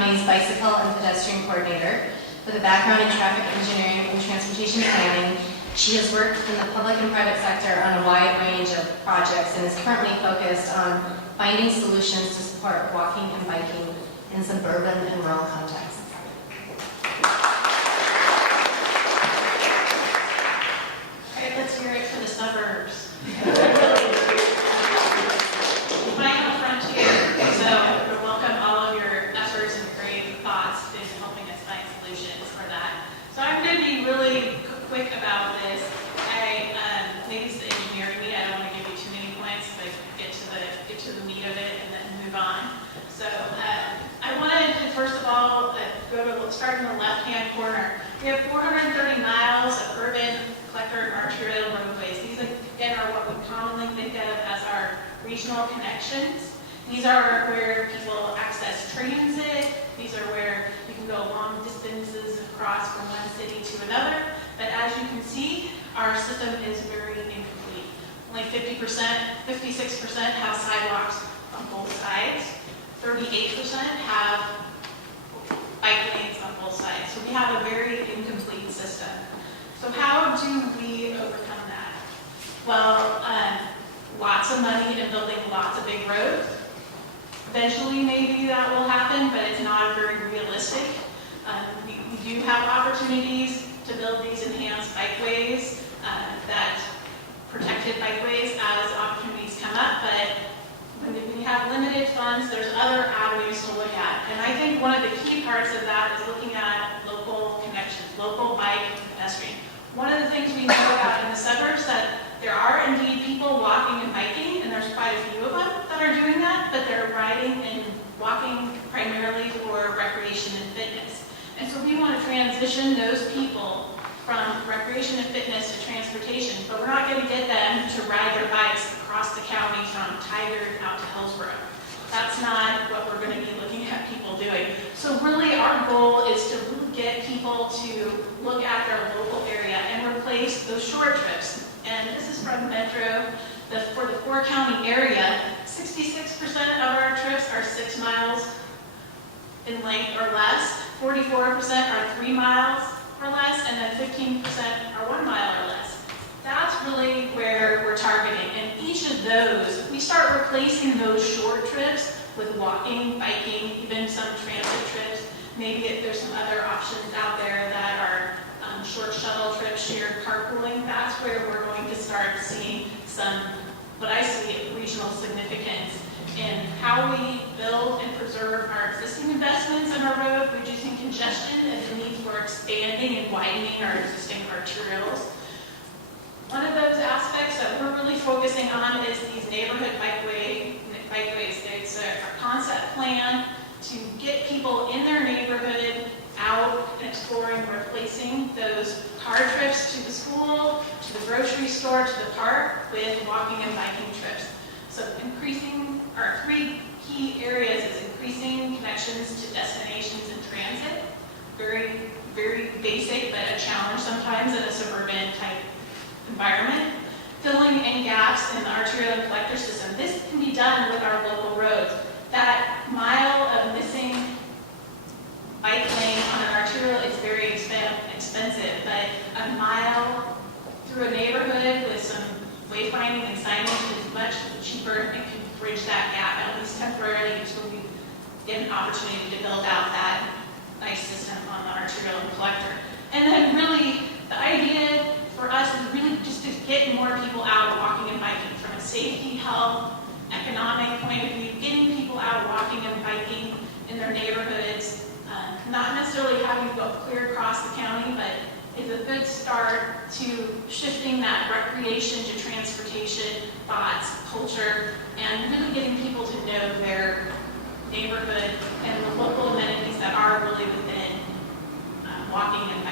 County's bicycle and pedestrian coordinator with a background in traffic engineering and transportation planning. She has worked in the public and private sector on a wide range of projects and is currently focused on finding solutions to support walking and biking in suburban and rural contexts. All right, let's hear it for the suburbs. Final frontier. So we welcome all of your efforts and creative thoughts in helping us find solutions for that. So I'm going to be really quick about this. Maybe it's the engineering me. I don't want to give you too many points, but get to the meat of it and then move on. So I wanted to first of all start in the left-hand corner. We have 430 miles of urban collector and arterial roadways. These again are what we commonly think of as our regional connections. These are where people access transit. These are where you can go long distances across from one city to another. But as you can see, our system is very incomplete. Only 56% have sidewalks on both sides. 38% have bike lanes on both sides. So we have a very incomplete system. So how do we overcome that? Well, lots of money in building lots of big roads. Eventually, maybe that will happen, but it's not very realistic. We do have opportunities to build these enhanced bikeways, that protected bikeways as opportunities come up, but when we have limited funds, there's other avenues to look at. And I think one of the key parts of that is looking at local connections, local bike and pedestrian. One of the things we know about in the suburbs that there are indeed people walking and biking, and there's quite a few of them that are doing that, but they're riding and walking primarily for recreation and fitness. And so we want to transition those people from recreation and fitness to transportation, but we're not going to get them to ride their bikes across the county from Tigard out to Hillsborough. That's not what we're going to be looking at people doing. So really our goal is to get people to look at their local area and replace those short trips. And this is from Metro. For the 4-county area, 66% of our trips are 6 miles in length or less, 44% are 3 miles or less, and then 15% are 1 mile or less. That's really where we're targeting. And each of those, we start replacing those short trips with walking, biking, even some transit trips. Maybe there's some other options out there that are short shuttle trips, shared carpooling. That's where we're going to start seeing some, what I see, regional significance in how we build and preserve our existing investments in our road, reducing congestion and the need for expanding and widening our existing arterials. One of those aspects that we're really focusing on is these neighborhood bikeways. It's a concept plan to get people in their neighborhood out and exploring, replacing those car trips to the school, to the grocery store, to the park with walking and biking trips. So increasing our 3 key areas is increasing connections to destinations and transit. Very, very basic, but a challenge sometimes in a suburban type environment. Filling in gaps in the arterial and collector system. This can be done with our local roads. That mile of missing bike lane on an arterial is very expensive, but a mile through a neighborhood with some wayfinding and signage is much cheaper and can bridge that gap, at least temporarily, until we get an opportunity to build out that nice system on the arterial and collector. And then really, the idea for us is really just to get more people out walking and biking from a safety, health, economic point of view, getting people out walking and biking in their neighborhoods, not necessarily having to go clear across the county, but it's a good start to shifting that recreation to transportation thoughts, culture, and really getting people to know their neighborhood and the local amenities that are really within walking and